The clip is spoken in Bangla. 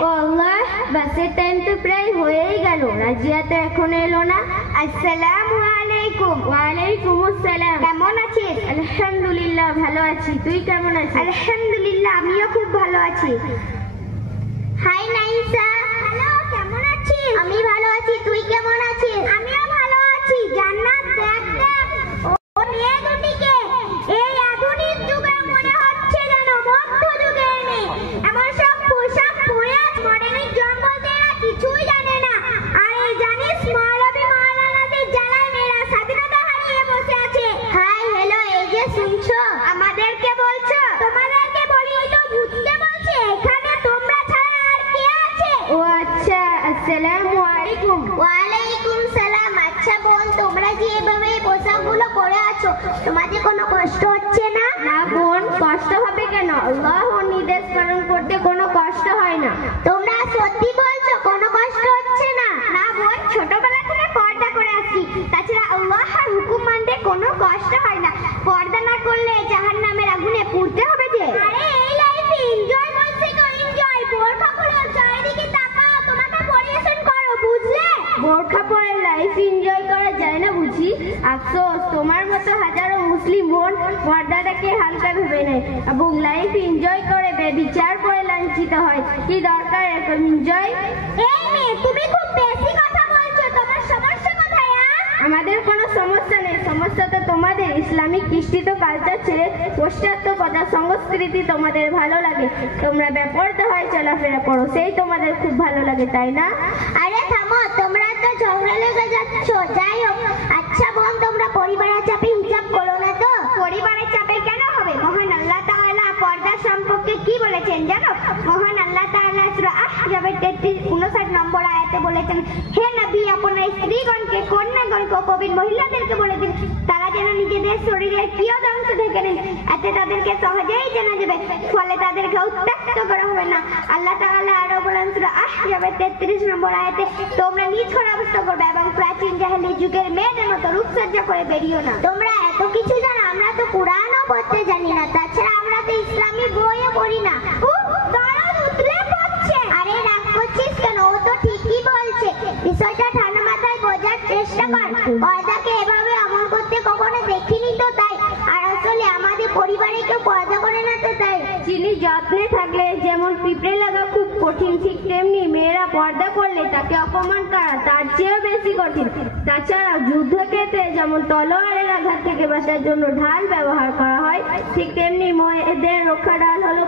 ও আল্লাহ, বাসের টাইম তো প্রায় হয়েই গেল, রাজিয়া তো এখন এলো না। আসসালামু আলাইকুম। ওয়ালাইকুম আসসালাম। কেমন আছিস? আলহামদুলিল্লাহ ভালো আছি, তুই কেমন আছিস? আলহামদুলিল্লাহ আমিও খুব ভালো আছি। হাই নাইসা। হ্যালো, কেমন আছিস? আমি ভালো আছি, তুই কেমন আছিস? আমিও ভালো আছি। জান্নাত, দেখ দেখ ও মেয়ে দুটিকে, এই আধুনিক যুগে মনে হচ্ছে যেন মধ্যযুগের মেয়ে। এমন সব পোশাক পরে মডেলের জন্ম দেয়া কিছুই জানে না। আর এই জানিস মৌলভী মাওলানাদের জ্বালায় মেয়েরা স্বাধীনতা হারিয়ে বসে আছে। হাই হ্যালো, এই যে শুনছো আমাদেরকে বলছো? তোমাদেরকে বলিনি তো, ভূতকে বলছে। এখানে তোমরা ছাড়া আর কে আছে? ও আচ্ছা, আসসালামু আলাইকুম। ওয়ালাইকুম সালাম। আচ্ছা বোন, তোমরা যে এভাবে পোশাকগুলো পরে আছো, তোমাদের কোনো কষ্ট হচ্ছে না? না বোন, কষ্ট হবে কেন? আল্লাহর নির্দেশ পালন করতে কোনো কষ্ট হয় না। তোমরা সত্যি বলছো, কোনো কষ্ট হচ্ছে না? না বোন, ছোটবেলা থেকে পর্দা করে আসছি, তাছাড়া আল্লাহর হুকুম মানতে কোনো কষ্ট হয় না। পর্দা না করলে জাহান্নামের আগুনে পুড়তে হবে যে। আরে এই লাইফে এনজয় করছি তো এনজয়। বোরখা খুলো, চারিদিকে তাকাও, তোমাকে পরিবেশন করো, বুঝলে? বোরখা পরে লাইফ এনজয় করা যায় না বুঝি? আফসোস, তোমার মতো হাজারো মুসলিম বোন পর্দাটাকে হালকা ভেবে নেয় এবং লাইফ এনজয় করে বেবিচার করে লাঞ্ছিত হয়। কি দরকার এরকম এনজয়? এই মেয়ে, তুমি খুব বেশি কথা বলছো। তোমার সমস্যা কোথায়? আমাদের কোনো সমস্যা নেই, সমস্যা তো তোমাদের। ইসলামিক কৃষ্টিত কালচার ছেড়ে পাশ্চাত্য কথা সংস্কৃতি তোমাদের ভালো লাগে, তোমরা বেপরদা হয় চলাফেরা করো, সেই তোমাদের খুব ভালো লাগে, তাই না? আরে থামো, তোমরা তো ঝগড়া লেগে যাচ্ছ। যাই হোক, আচ্ছা বোন, তোমরা পরিবারের চাপে হিসাব করো না তো? পরিবারের চাপে কেন হবে? মহান আল্লাহ তাআলা পর্দা সম্পর্কে কি বলেছেন জানো? মহান আল্লাহ তাআলা সূরা আহজাবের 53 নম্বর আয়াতে বলেছেন, হে নবী, আপনার স্ত্রীগণকে, কন্যাগণকে, প্রবীণ মহিলাদেরকে বলে দিন তারা যেন নিজেদের শরীরের কিয়দ অংশ ঢেকে নেন, এতে তাদেরকে সহজেই জানা যাবে, ফলে তাদেরকে উত্ত্যক্ত করা হবে না। আল্লাহ তাআলা আরো বলেন সূরা আহজাবের 33 নম্বর আয়াতে, তোমরা নিজ ঘর অবস্থা করবে এবং প্রাচীন জাহেলি যুগের মেয়েদের মতো রূপসজ্জা করে বেরিও না। তোমরা এত কিছু জানো, আমরা তো কুরআনও পড়তে জানি না, তাছাড়া আমরা তো ইসলামী বইও পড়ি না। দরদ উতলে পড়ছে। আরে রাগ করছিস কেন? ও তো ঠিকই বলছে। বিষয়টা ঠান্ডা মাথায় বোঝার চেষ্টা কর। পর্দাকে এভাবে আমল করতে কখনো দেখিনি তো, তাই। আর আসলে আমাদের পরিবারে কেউ পর্দা করে না তো, তাই। চিনি যত্নে থাকলে যেমন পিঁপড়ে লাগা খুব কঠিন, ঠিক তেমনি মেয়েরা পর্দা করলে তাকে অপমান করা তার চেয়েও বেশি কঠিন। তাছাড়া যুদ্ধক্ষেত্রে যেমন তলোয়ারের আঘাত থেকে বাঁচার জন্য ঢাল ব্যবহার করা হয়, ঠিক তেমনি মেয়েদের রক্ষা ঢাল হলো